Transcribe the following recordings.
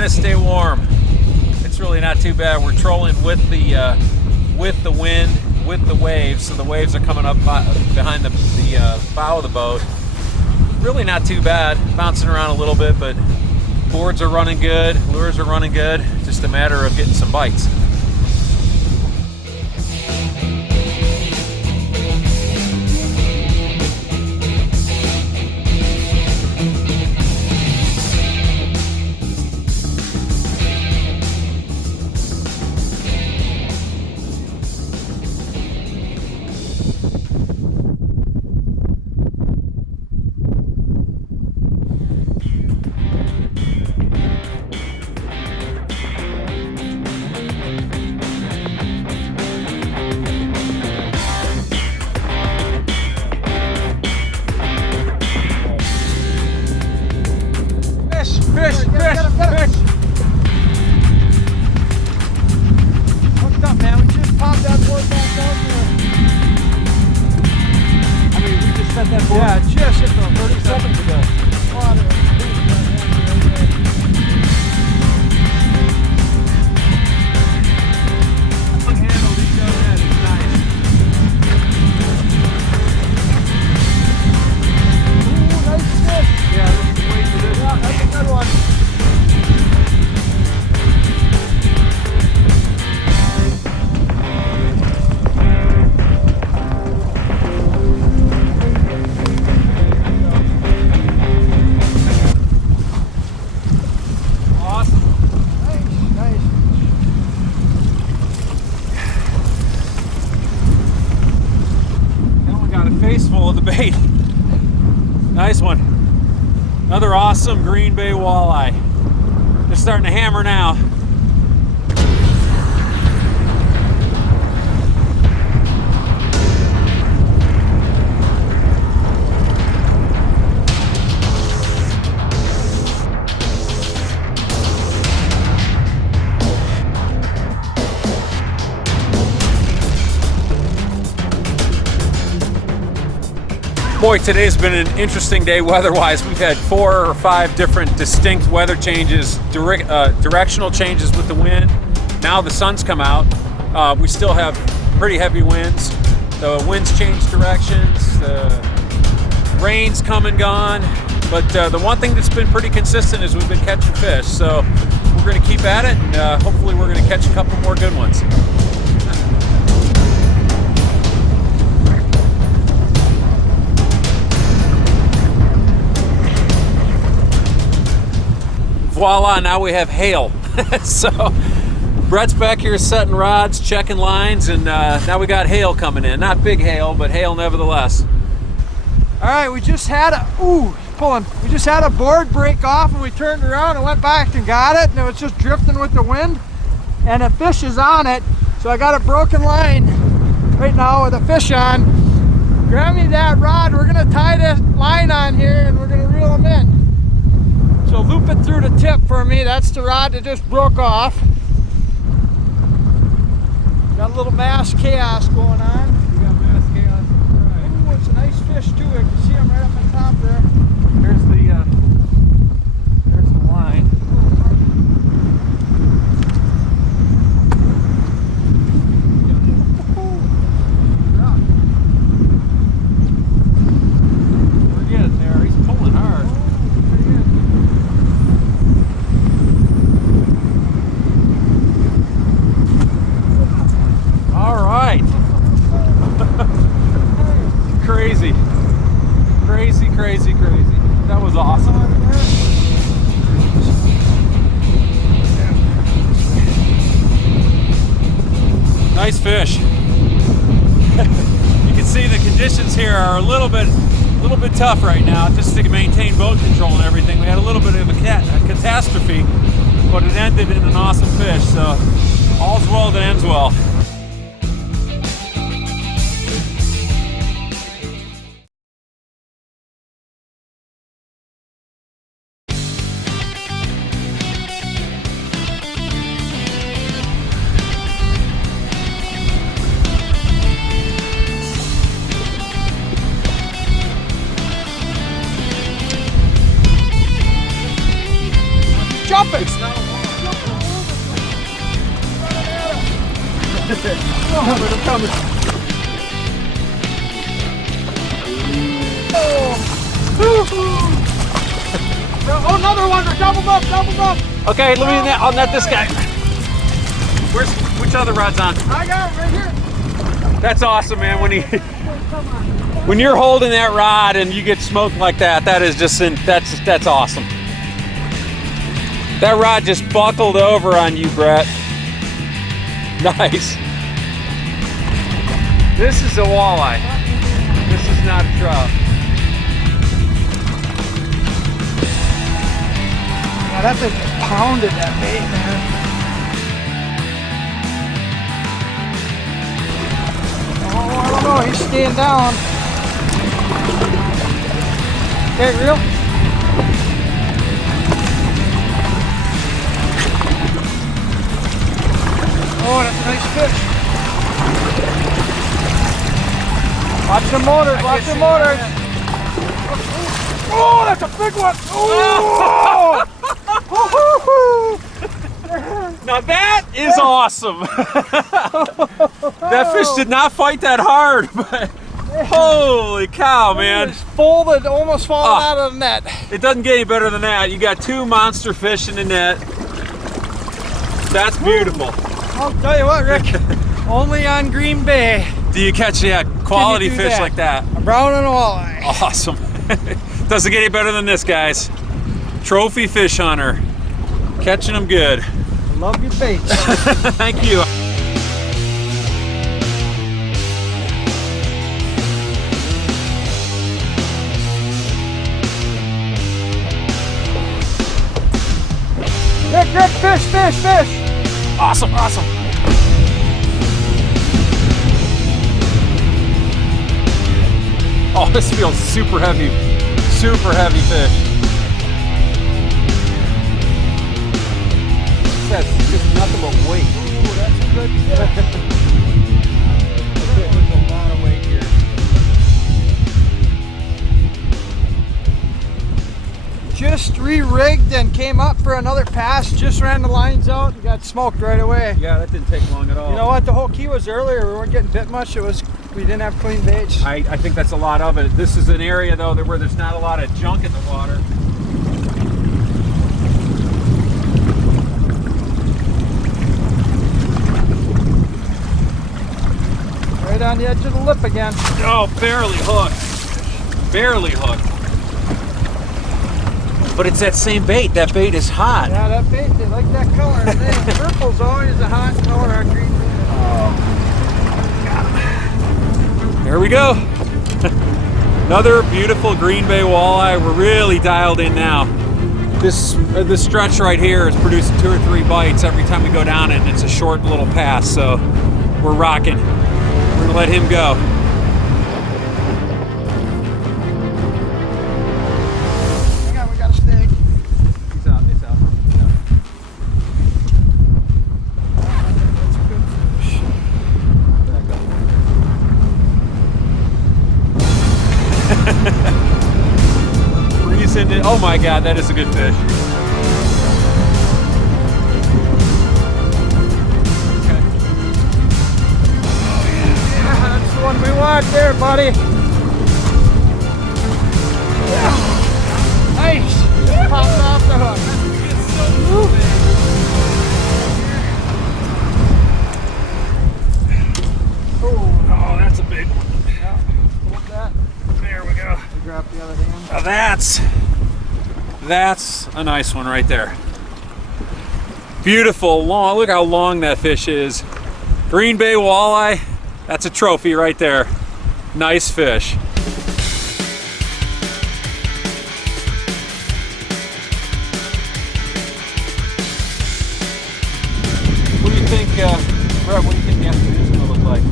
Trying to stay warm. It's really not too bad. We're trolling with the wind, with the waves. So the waves are coming up behind the bow of the boat. Really not too bad. Bouncing around a little bit, but boards are running good, lures are running good. Just a matter of getting some bites. Fish! Hooked up, man. We just popped that board back out there. I mean, we just set that board. Yeah, just hit the 30 seconds ago. Full of the bait. Nice one. Another awesome Green Bay walleye. They're starting to hammer now. Boy, today's been an interesting day weather-wise. We've had 4 or 5 different distinct weather changes, directional changes with the wind. Now the sun's come out. We still have pretty heavy winds. The winds change directions. The rain's come and gone. But the one thing that's been pretty consistent is we've been catching fish. So we're going to keep at it, and hopefully we're going to catch a couple more good ones. Voila, now we have hail. So Brett's back here setting rods, checking lines, and now we got hail coming in. Not big hail, but hail nevertheless. All right, we just had we just had a board break off, and we turned around and went back and got it, and it was just drifting with the wind, and a fish is on it. So I got a broken line right now with a fish on. Grab me that rod. We're gonna tie this line on here, and we're gonna reel them in. So loop it through the tip for me. That's the rod that just broke off. Got a little mass chaos going on. We got mass chaos. Right. Ooh, it's a nice fish too. I can see him right up on top there. There's the line. We're getting there. He's pulling hard. All right. Crazy. That was awesome. Nice fish. You can see the conditions here are a little bit tough right now, just to maintain boat control and everything. We had a little bit of a catastrophe, but it ended in an awesome fish. So all's well that ends well. Jump it! It's not a I'm coming. Oh, another one. They're doubled up, doubled up. Okay, let me net, I'll net this guy. Which other rod's on? I got it right here. That's awesome, man. When you're holding that rod and you get smoked like that, that is just that's awesome. That rod just buckled over on you, Brett. Nice. This is a walleye. This is not a trout. Yeah, that thing pounded that bait, man. Oh, I don't know. He's staying down. Okay, reel. Oh, that's a nice fish. Watch the motors, watch the motors. Oh, that's a big one. Oh! Now that is awesome. That fish did not fight that hard, but holy cow, man. It's folded, almost falling out of the net. It doesn't get any better than that. You got two monster fish in the net. That's beautiful. I'll tell you what, Rick, only on Green Bay. Do you catch quality fish like that? A brown and a walleye. Awesome. Doesn't get any better than this, guys. Trophy fish hunter. Catching them good. I love your baits. Thank you. Rick, fish, fish, fish. Awesome, awesome. Oh, this feels super heavy fish. That's just nothing but weight. Ooh, that's a good fish. There's a lot of weight here. Just re-rigged and came up for another pass. Just ran the lines out and got smoked right away. Yeah, that didn't take long at all. You know what? The whole key was earlier. We weren't getting bit much. It was we didn't have clean baits. I think that's a lot of it. This is an area though where there's not a lot of junk in the water. Right on the edge of the lip again. Oh, barely hooked. Barely hooked. But it's that same bait. That bait is hot. Yeah, that bait, they like that color. Purple's always a hot color on green bait. There we go. Another beautiful Green Bay walleye. We're really dialed in now. This stretch right here is producing 2 or 3 bites every time we go down it, and it's a short little pass, so we're rocking. We're gonna let him go. Hang on, we got a snake. He's out, he's out, he's out. That's a good fish. Back up. Freezing it. Oh my God, that is a good fish. Okay. Yeah, that's the one we want there, buddy. Yeah. Nice. Just popped off the hook. Oh, that's a big one. Yeah. Hold that. There we go. We grab the other hand. Now that's a nice one right there. Beautiful, long, look how long that fish is. Green Bay walleye, that's a trophy right there. Nice fish. What do you think, Brett, what do you think the afternoon's gonna look like?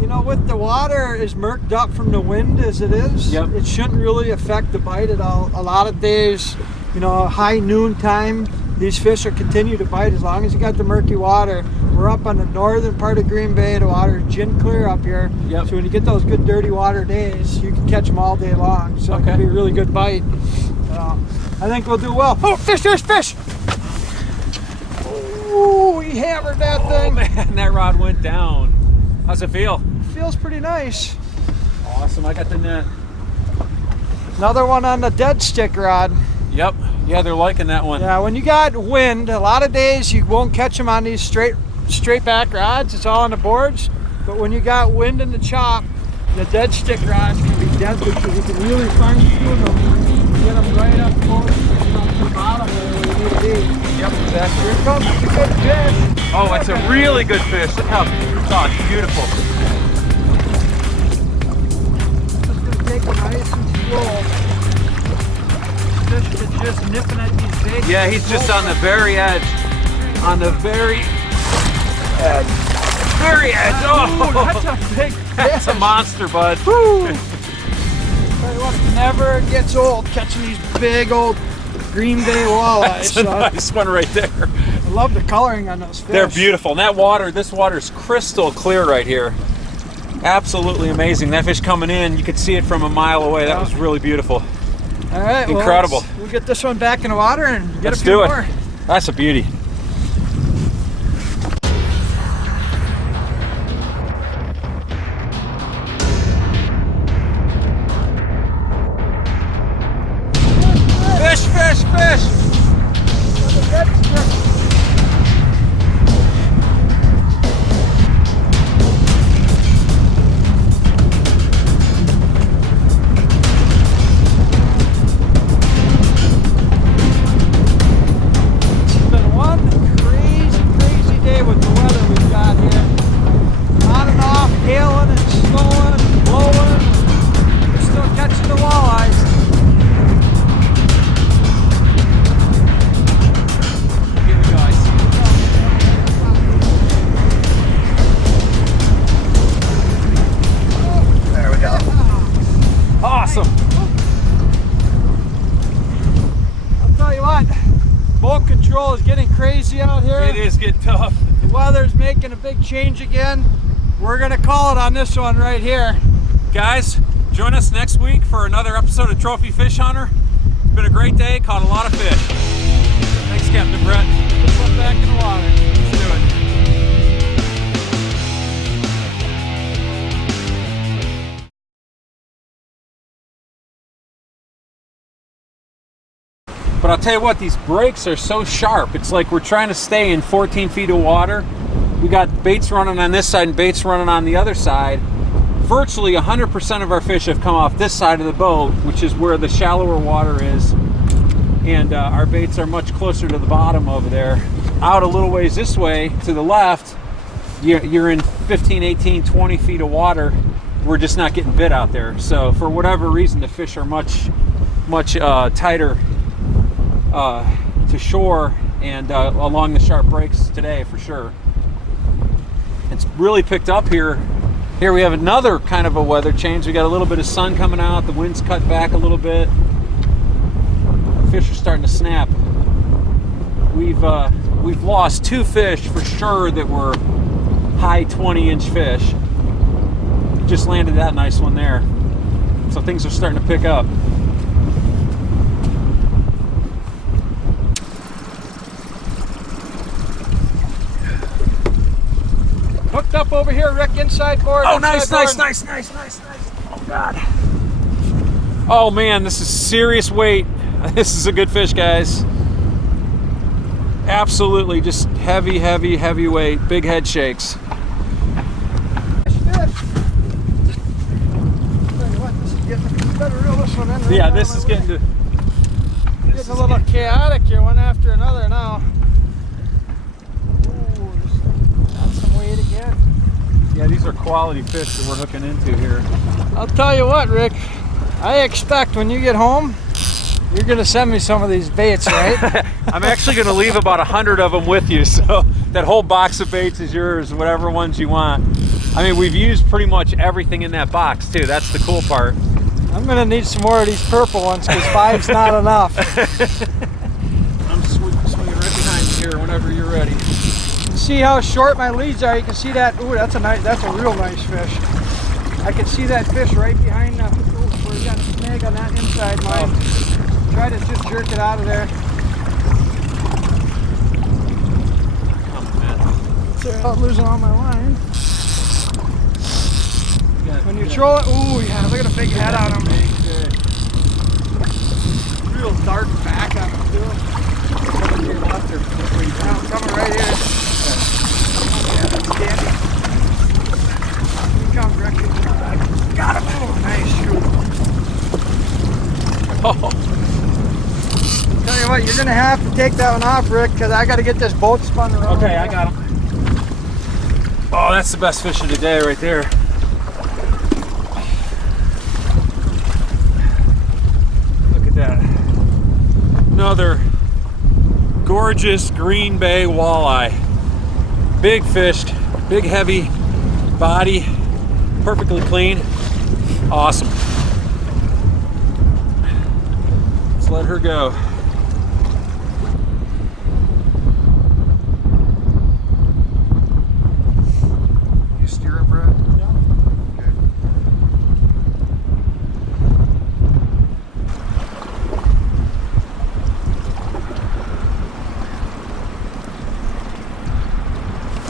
You know, with the water as murked up from the wind as it is, Yep. it shouldn't really affect the bite at all. A lot of days, you know, high noon time, these fish will continue to bite as long as you got the murky water. We're up on the northern part of Green Bay. The water's gin clear up here. Yep. So when you get those good dirty water days, you can catch them all day long. So it Okay. can be a really good bite. I think we'll do well. Oh, fish, fish, fish! Oh, We hammered that Oh thing. man, that rod went down. How's it feel? Feels pretty nice. Awesome, I got the net. Another one on the dead stick rod. Yep, yeah, they're liking that one. Yeah, when you got wind, a lot of days you won't catch them on these straight back rods. It's all on the boards. But when you got wind in the chop, the dead stick rods can be deadly because you can really fine tune them. Get them right up close to the bottom where you need to be. Yep, exactly. Here comes the good fish. Oh, it's a really good fish. Look how it's beautiful. Just gonna take them nice and slow. Fish is just nipping at these baits. Yeah, he's just on the very edge. On the very edge. Very edge. Oh, Ooh, that's a big fish. that's a monster, bud. Woo! Tell you what, never gets old catching these big old Green Bay walleyes. That's a nice one right there. I love the coloring on those fish. They're beautiful. And that water, this water's crystal clear right here. Absolutely amazing. That fish coming in, you could see it from a mile away. That was really beautiful. All right, Incredible. Well, we'll get this one back in the water and get Let's a few do it. more. That's a beauty. Fish, fish, fish! It's been one crazy day with the weather we've got here. On and off, hailing and snowing and blowing. We're still catching the walleyes. Here we go, I see it. There we go. Awesome. I'll tell you what, boat control is getting crazy out here. It is getting tough. The weather's making a big change again. We're gonna call it on this one right here. Guys, join us next week for another episode of Trophy Fish Hunter. It's been a great day, caught a lot of fish. Thanks, Captain Brett. This one back in the water. Let's do it. But I'll tell you what, these breaks are so sharp. It's like we're trying to stay in 14 feet of water. We got baits running on this side and baits running on the other side. Virtually 100% of our fish have come off this side of the boat, which is where the shallower water is. And our baits are much closer to the bottom over there. Out a little ways this way, to the left, you're in 15, 18, 20 feet of water. We're just not getting bit out there. So for whatever reason, the fish are much tighter to shore and along the sharp breaks today for sure. It's really picked up here. Here we have another kind of a weather change. We got a little bit of sun coming out. The wind's cut back a little bit. Fish are starting to snap. We've lost 2 fish for sure that were high 20-inch fish. Just landed that nice one there. So things are starting to pick up. Hooked up over here, Rick, inside board. Oh, inside nice. board. Oh, God. Oh, man, this is serious weight. This is a good fish, guys. Absolutely, just heavy weight. Big head shakes. Fish. Tell you what, this is getting, you better reel this one in. Yeah, this is getting to... Getting a little chaotic here, one after another now. Ooh, just got some weight again. Yeah, these are quality fish that we're hooking into here. I'll tell you what, Rick, I expect when you get home, you're gonna send me some of these baits, right? I'm actually going to leave about 100 of them with you, so that whole box of baits is yours, whatever ones you want. I mean, we've used pretty much everything in that box, too. That's the cool part. I'm gonna need some more of these purple ones because 5's not enough. I'm swinging right behind you here whenever you're ready. See how short my leads are. You can see that. Ooh, that's a real nice fish. I can see that fish right behind the. Ooh, we got a snag on that inside line. Try to just jerk it out of there. Come on, man. boats are out losing all my line. When you throw it, ooh yeah, look at the big head on him. Real dark back on him too. Yeah, I'm coming right here. Yeah, that's dandy. He comes directly. Got him. Oh, nice shoot. Oh. Tell you what, you're gonna have to take that one off, Rick, because I got to get this boat spun around. Okay, I got him. Oh, that's the best fish of the day right there. Look at that. Another gorgeous Green Bay walleye. Big fished, big heavy body, perfectly clean. Awesome. Let's let her go.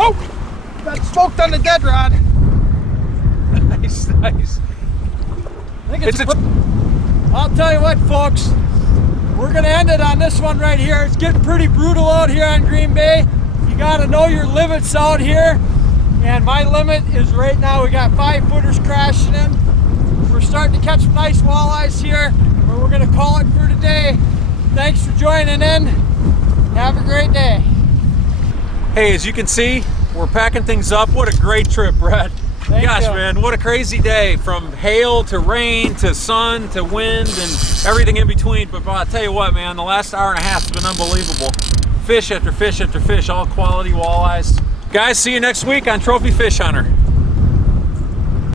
Oh! Got smoked on the dead rod. Nice, nice. I think I'll tell you what, folks. We're gonna end it on this one right here. It's getting pretty brutal out here on Green Bay. You gotta know your limits out here. And my limit is right now, we got 5-footers crashing in. We're starting to catch some nice walleyes here, but we're gonna call it for today. Thanks for joining in. Have a great day. Hey, as you can see, we're packing things up. What a great trip, Brett. Thank Gosh, you. man, what a crazy day. From hail to rain to sun to wind and everything in between. But I'll tell you what, man, the last hour and a half has been unbelievable. Fish after fish after fish, all quality walleyes. Guys, see you next week on Trophy Fish Hunter.